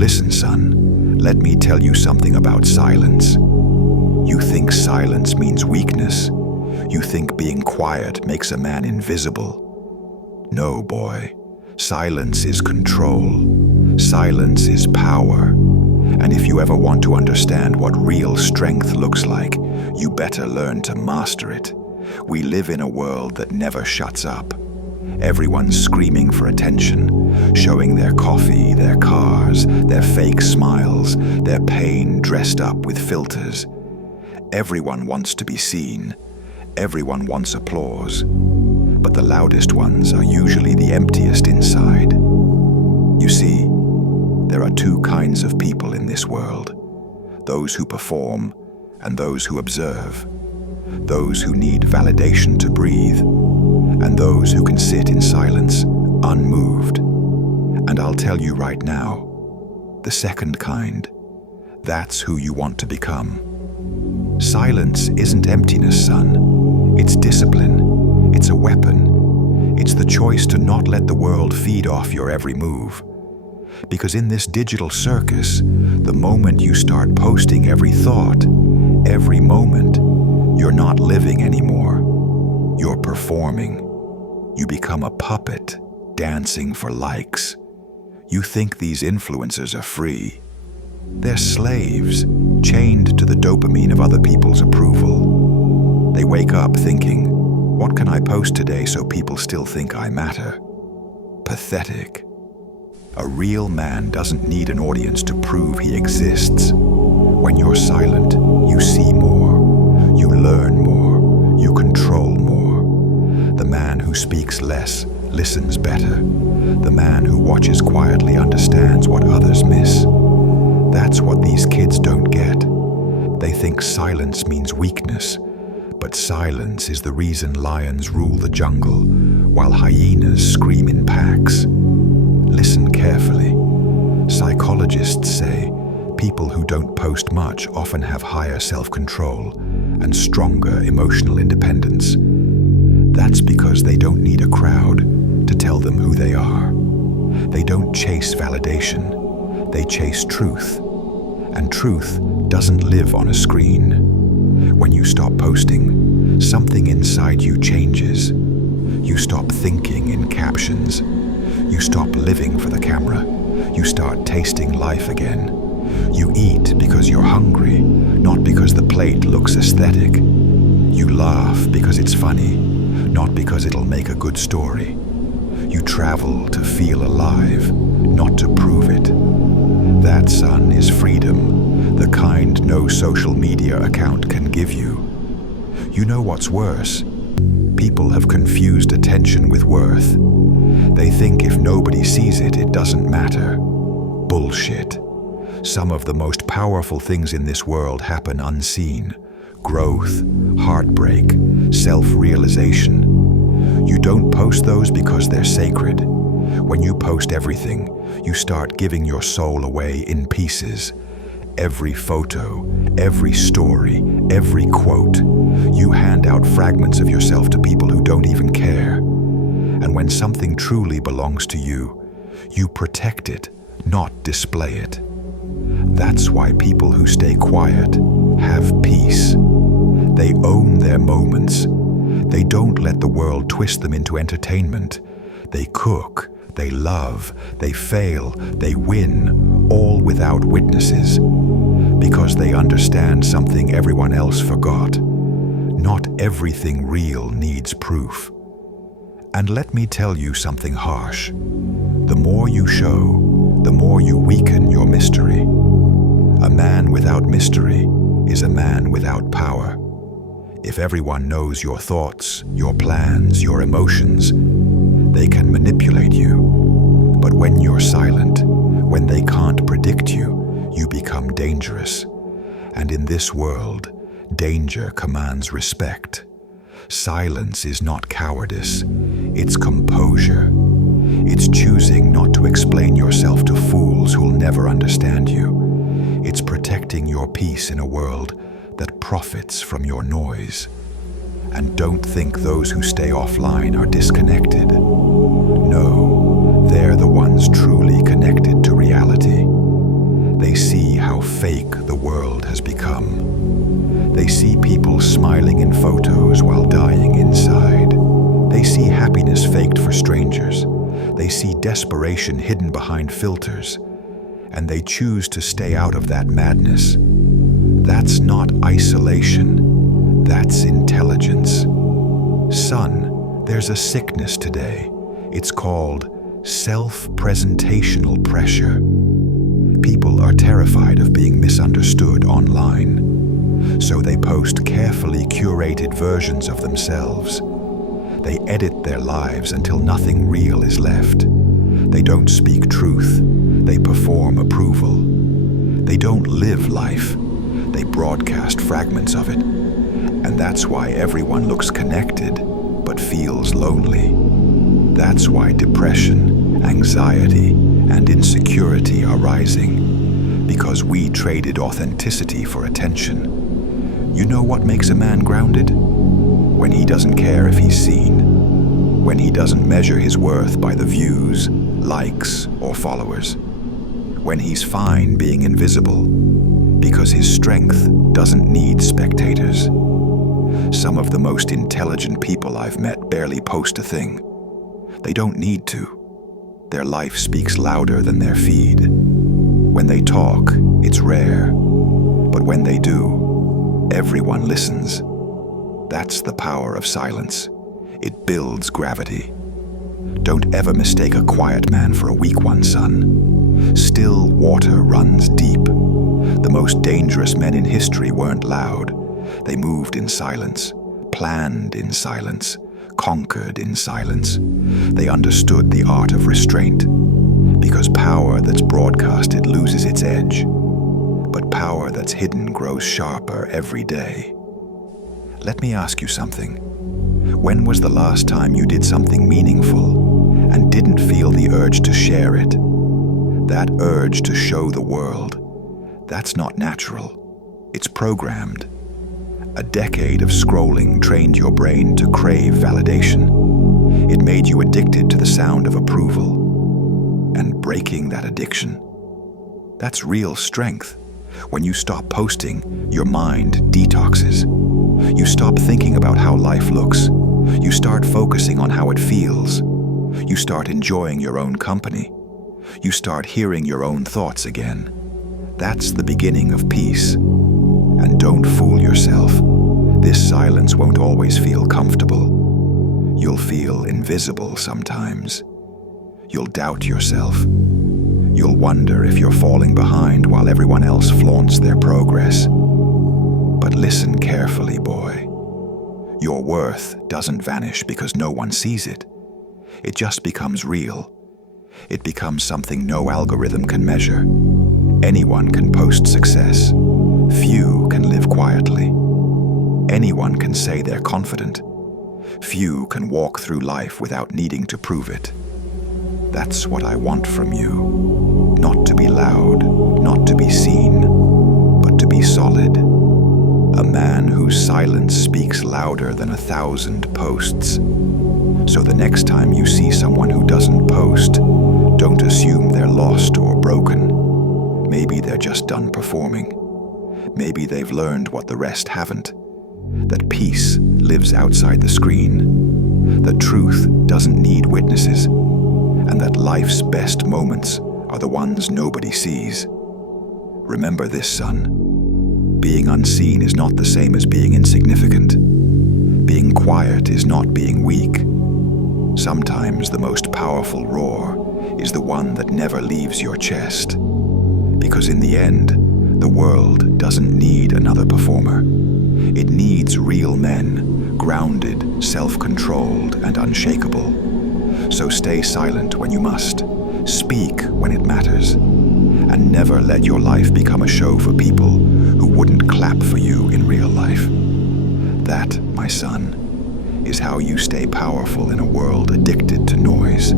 Listen, son, let me tell you something about silence. You think silence means weakness. You think being quiet makes a man invisible. No, boy. Silence is control. Silence is power. And if you ever want to understand what real strength looks like, you better learn to master it. We live in a world that never shuts up. Everyone's screaming for attention, showing their coffee, their cars, their fake smiles, their pain dressed up with filters. Everyone wants to be seen. Everyone wants applause. But the loudest ones are usually the emptiest inside. You see, there are two kinds of people in this world: those who perform and those who observe, those who need validation to breathe, and those who can sit in silence, unmoved. And I'll tell you right now, the second kind, that's who you want to become. Silence isn't emptiness, son. It's discipline. It's a weapon. It's the choice to not let the world feed off your every move. Because in this digital circus, the moment you start posting every thought, every moment, you're not living anymore. You're performing. You become a puppet, dancing for likes. You think these influencers are free. They're slaves, chained to the dopamine of other people's approval. They wake up thinking, what can I post today so people still think I matter? Pathetic. A real man doesn't need an audience to prove he exists. When you're silent, you see more, you learn more, you control more. The man who speaks less listens better. The man who watches quietly understands what others miss. That's what these kids don't get. They think silence means weakness, but silence is the reason lions rule the jungle, while hyenas scream in packs. Listen carefully. Psychologists say people who don't post much often have higher self-control and stronger emotional independence. That's because they don't need a crowd to tell them who they are. They don't chase validation. They chase truth. And truth doesn't live on a screen. When you stop posting, something inside you changes. You stop thinking in captions. You stop living for the camera. You start tasting life again. You eat because you're hungry, not because the plate looks aesthetic. You laugh because it's funny, not because it'll make a good story. You travel to feel alive, not to prove it. That, son, is freedom, the kind no social media account can give you. You know what's worse? People have confused attention with worth. They think if nobody sees it, it doesn't matter. Bullshit. Some of the most powerful things in this world happen unseen. Growth, heartbreak, self-realization. You don't post those because they're sacred. When you post everything, you start giving your soul away in pieces. Every photo, every story, every quote, you hand out fragments of yourself to people who don't even care. And when something truly belongs to you, you protect it, not display it. That's why people who stay quiet have peace. They own their moments. They don't let the world twist them into entertainment. They cook, they love, they fail, they win, all without witnesses. Because they understand something everyone else forgot. Not everything real needs proof. And let me tell you something harsh. The more you show, the more you weaken your mystery. A man without mystery is a man without power. If everyone knows your thoughts, your plans, your emotions, they can manipulate you. But when you're silent, when they can't predict you, you become dangerous. And in this world, danger commands respect. Silence is not cowardice, it's composure. It's choosing not to explain yourself to fools who'll never understand you. It's protecting your peace in a world that profits from your noise. And don't think those who stay offline are disconnected. No, they're the ones truly connected to reality. fake the world has become. They see people smiling in photos while dying inside. They see happiness faked for strangers. They see desperation hidden behind filters. And they choose to stay out of that madness. That's not isolation. That's intelligence. Son, there's a sickness today. It's called self-presentational pressure. People are terrified of being misunderstood online, so they post carefully curated versions of themselves. They edit their lives until nothing real is left. They don't speak truth. They perform approval. They don't live life. They broadcast fragments of it. And that's why everyone looks connected, but feels lonely. That's why depression, anxiety, and insecurity are rising, because we traded authenticity for attention. You know what makes a man grounded? When he doesn't care if he's seen. When he doesn't measure his worth by the views, likes, or followers. When he's fine being invisible, because his strength doesn't need spectators. Some of the most intelligent people I've met barely post a thing. They don't need to. Their life speaks louder than their feed. When they talk, it's rare. But when they do, everyone listens. That's the power of silence. It builds gravity. Don't ever mistake a quiet man for a weak one, son. Still water runs deep. The most dangerous men in history weren't loud. They moved in silence, planned in silence, conquered in silence. They understood the art of restraint, because power that's broadcasted loses its edge, but power that's hidden grows sharper every day. Let me ask you something. When was the last time you did something meaningful and didn't feel the urge to share it? That urge to show the world, that's not natural. It's programmed. A decade of scrolling trained your brain to crave validation. It made you addicted to the sound of approval. And breaking that addiction, that's real strength. When you stop posting, your mind detoxes. You stop thinking about how life looks. You start focusing on how it feels. You start enjoying your own company. You start hearing your own thoughts again. That's the beginning of peace. And don't fool yourself. This silence won't always feel comfortable. You'll feel invisible sometimes. You'll doubt yourself. You'll wonder if you're falling behind while everyone else flaunts their progress. But listen carefully, boy. Your worth doesn't vanish because no one sees it. It just becomes real. It becomes something no algorithm can measure. Anyone can post success. Few can live quietly. Anyone can say they're confident. Few can walk through life without needing to prove it. That's what I want from you. Not to be loud, not to be seen, but to be solid. A man whose silence speaks louder than 1,000 posts. So the next time you see someone who doesn't post, don't assume they're lost or broken. Maybe they're just done performing. Maybe they've learned what the rest haven't. That peace lives outside the screen. That truth doesn't need witnesses. And that life's best moments are the ones nobody sees. Remember this, son. Being unseen is not the same as being insignificant. Being quiet is not being weak. Sometimes the most powerful roar is the one that never leaves your chest. Because in the end, the world doesn't need another performer. It needs real men, grounded, self-controlled, and unshakable. So stay silent when you must, speak when it matters, and never let your life become a show for people who wouldn't clap for you in real life. That, my son, is how you stay powerful in a world addicted to noise.